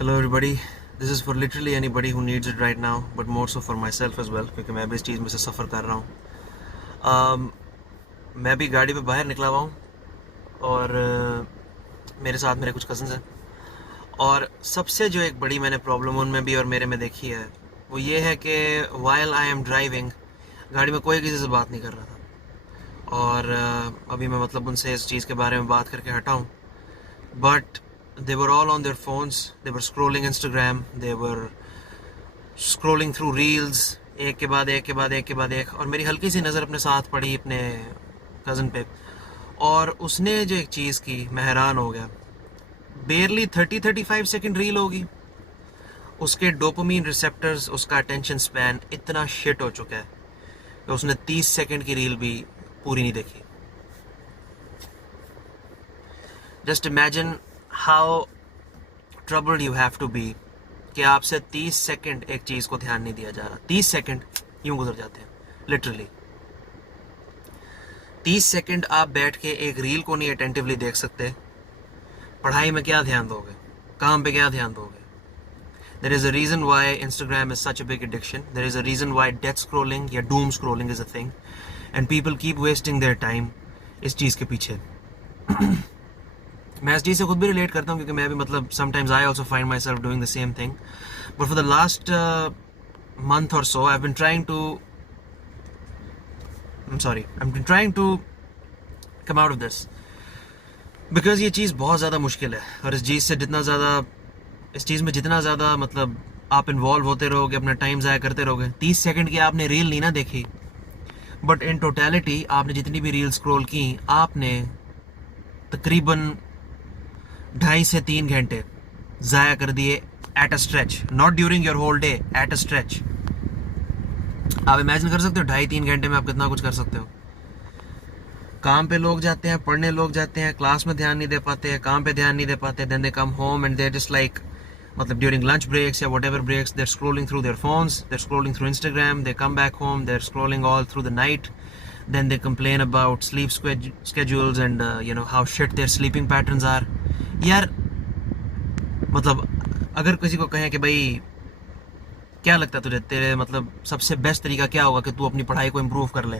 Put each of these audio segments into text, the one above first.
Hello everybody. This is for literally anybody who needs it right now, but more so for myself as well, क्योंकि मैं भी इस चीज़ में से सफ़र कर रहा हूँ। मैं भी गाड़ी पे बाहर निकला हुआ हूँ और मेरे साथ मेरे कुछ कज़न्स हैं। और सबसे जो एक बड़ी मैंने प्रॉब्लम उनमें भी और मेरे में देखी है वो ये है कि while I am driving गाड़ी में कोई किसी से बात नहीं कर रहा था। और अभी मैं मतलब उनसे इस चीज़ के बारे में बात करके हटा हूँ, but they were all on their phones, they were scrolling Instagram, they were scrolling through reels, एक के बाद एक के बाद एक के बाद एक। और मेरी हल्की सी नज़र अपने साथ पड़ी अपने कज़न पे, और उसने जो एक चीज़ की मैं हैरान हो गया। बेरली 30-35 सेकंड रील होगी, उसके डोपामीन रिसेप्टर्स, उसका अटेंशन स्पैन इतना शिट हो चुका है कि उसने 30 सेकंड की रील भी पूरी नहीं देखी। Just imagine how troubled you have to be कि आपसे 30 सेकंड एक चीज़ को ध्यान नहीं दिया जा रहा। 30 सेकंड यूं गुजर जाते हैं लिटरली। 30 सेकंड आप बैठ के एक रील को नहीं अटेंटिवली देख सकते। पढ़ाई में क्या ध्यान दोगे, काम पे क्या ध्यान दोगे? There is a reason why Instagram is such a big addiction. There is a reason why death scrolling या doom scrolling is a thing, and people keep wasting their time इस चीज़ के पीछे। मैं इस चीज़ से खुद भी रिलेट करता हूँ, क्योंकि मैं भी मतलब sometimes I also find myself doing the same thing. But for the last month or so, I've been trying to come out of this, because ये चीज़ बहुत ज़्यादा मुश्किल है। और इस चीज़ में जितना ज़्यादा मतलब आप इन्वॉल्व होते रहोगे, अपना टाइम ज़ाया करते रहोगे। 30 सेकंड की आपने रील नहीं ना देखी, बट इन टोटलिटी आपने जितनी भी रील स्क्रॉल की, आपने तकरीबन 2.5 से 3 घंटे ज़ाया कर दिए at a stretch, not during your whole day, at a stretch. आप इमेजिन कर सकते हो 2.5-3 घंटे में आप कितना कुछ कर सकते हो। काम पे लोग जाते हैं, पढ़ने लोग जाते हैं, क्लास में ध्यान नहीं दे पाते हैं, काम पे ध्यान नहीं दे पाते, then they come home and they just like मतलब ड्यूरिंग लंच ब्रेक्स या whatever breaks, they are scrolling through their phones, they are scrolling through Instagram, they come back home, they are scrolling all through the night, then they complain about sleep schedules and how shit their sleeping patterns are. यार मतलब अगर किसी को कहें कि भाई क्या लगता है तुझे, तेरे मतलब सबसे बेस्ट तरीका क्या होगा कि तू अपनी पढ़ाई को इम्प्रूव कर ले,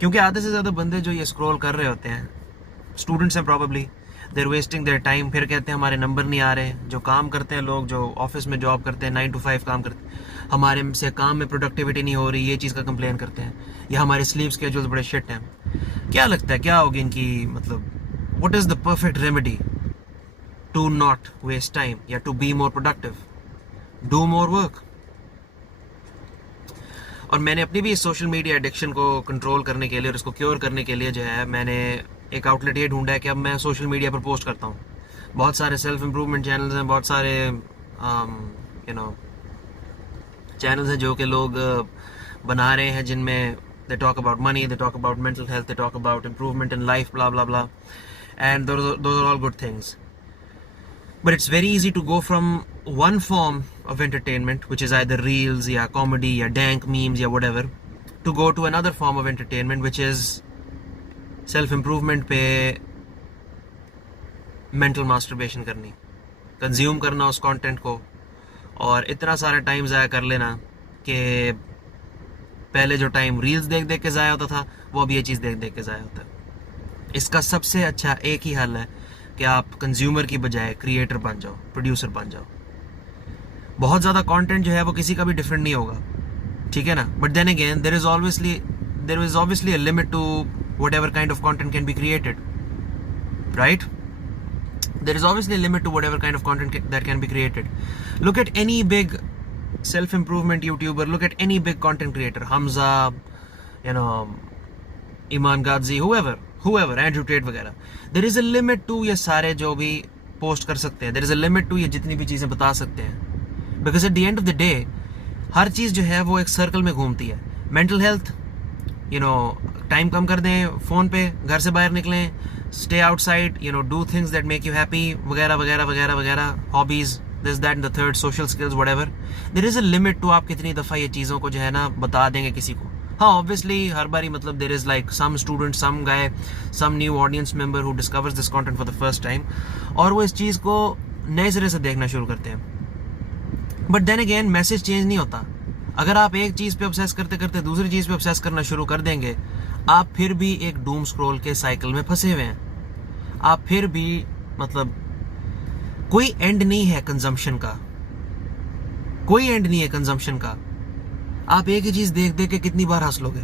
क्योंकि आधे से ज़्यादा बंदे जो ये स्क्रॉल कर रहे होते हैं स्टूडेंट्स हैं, probably they are wasting their time. फिर कहते हैं हमारे नंबर नहीं आ रहे। जो काम करते हैं लोग, जो ऑफिस में जॉब करते हैं, 9 to 5 काम करते हैं, हमारे से काम में प्रोडक्टिविटी नहीं हो रही, ये चीज़ का कंप्लेन करते हैं, या हमारे स्लीप स्केड्यूल्स बड़े शिट हैं। क्या लगता है क्या होगी इनकी मतलब what is the perfect remedy to not waste time या to be more productive? Do more work. और मैंने अपनी भी इस सोशल मीडिया एडिक्शन को कंट्रोल करने के लिए और इसको क्योर करने के लिए जो है, मैंने एक आउटलेट ये ढूंढा है कि अब मैं सोशल मीडिया पर पोस्ट करता हूँ। बहुत सारे सेल्फ इम्प्रूवमेंट चैनल्स हैं, बहुत सारे चैनल्स हैं जो कि लोग बना रहे हैं, जिनमें they talk about money, they talk about mental health, they talk about improvement in life, blah blah blah, and those are all good things. But it's very easy to go from one form of entertainment, which is either reels, या comedy, या dank memes, या whatever, to go to another form of entertainment, which is self-improvement पे mental masturbation करनी, consume करना उस content को, और इतना सारा टाइम ज़ाया कर लेना कि पहले जो टाइम रील्स देख देख के ज़ाया होता था, वो अब ये चीज़ देख देख के ज़ाया होता है। इसका सबसे अच्छा एक ही हल है कि आप कंज्यूमर की बजाय क्रिएटर बन जाओ, प्रोड्यूसर बन जाओ। बहुत ज़्यादा कंटेंट जो है वो किसी का भी डिफरेंट नहीं होगा, ठीक है ना? But then again there is obviously a limit to whatever kind of content can be created, right? There is obviously a limit to whatever kind of content that can be created. Look at any big self improvement YouTuber, look at any big content creator, Hamza, Iman Gadzhi, whoever, Andrew Tate वगैरह. There is a limit to ये सारे जो भी post कर सकते हैं. There is a limit to ये जितनी भी चीज़ें बता सकते हैं, because at the end of the day हर चीज़ जो है वो एक सर्कल में घूमती है. मेंटल हेल्थ, टाइम कम कर दें फ़ोन पे, घर से बाहर निकलें, stay outside, do things that make you happy, वगैरह वगैरह वगैरह वगैरह, hobbies, this that and the third, social skills, whatever. There is a limit to आप कितनी दफ़ा ये चीज़ों को जो है ना बता देंगे किसी को. हाँ, ऑब्वियसली हर बारी मतलब there is like some student, some guy, some new audience member who discovers this content for the first time, और वो इस चीज़ को नए सिरे से देखना शुरू करते हैं. But then again message change नहीं होता. अगर आप एक चीज़ पे ऑब्सेस करते करते दूसरी चीज़ पे ऑब्सेस करना शुरू कर देंगे, आप फिर भी एक डूम स्क्रॉल के साइकिल में फंसे हुए हैं. आप फिर भी मतलब कोई एंड नहीं है कंजम्पशन का, कोई एंड नहीं है कंजम्पशन का. आप एक ही चीज़ देख देख के कितनी बार हंस लोगे.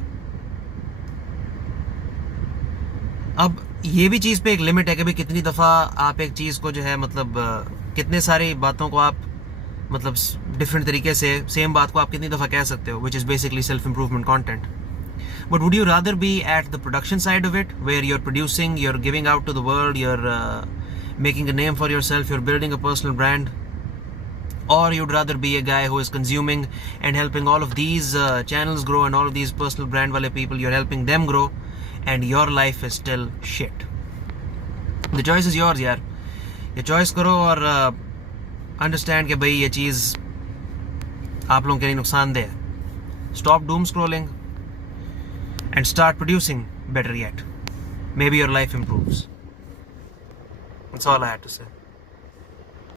अब ये भी चीज़ पे एक लिमिट है कि भाई कितनी दफ़ा आप एक चीज़ को जो है मतलब कितने सारी बातों को आप मतलब डिफरेंट तरीके से सेम बात को आप कितनी दफ़ा कह सकते हो, which is basically self improvement content. But would you rather be at the production side of it, where you're producing, you're giving out to the world, you're making a name for yourself, you're building a personal brand, or you'd rather be a guy who is consuming and helping all of these channels grow and all of these personal brand wale people, you're helping them grow, and your life is still shit? The choice is yours, यार. ये choice करो और understand कि भाई ये चीज़ आप लोगों के लिए नुकसानदेह है. Stop doom scrolling and start producing. Better yet, maybe your life improves. That's all I had to say.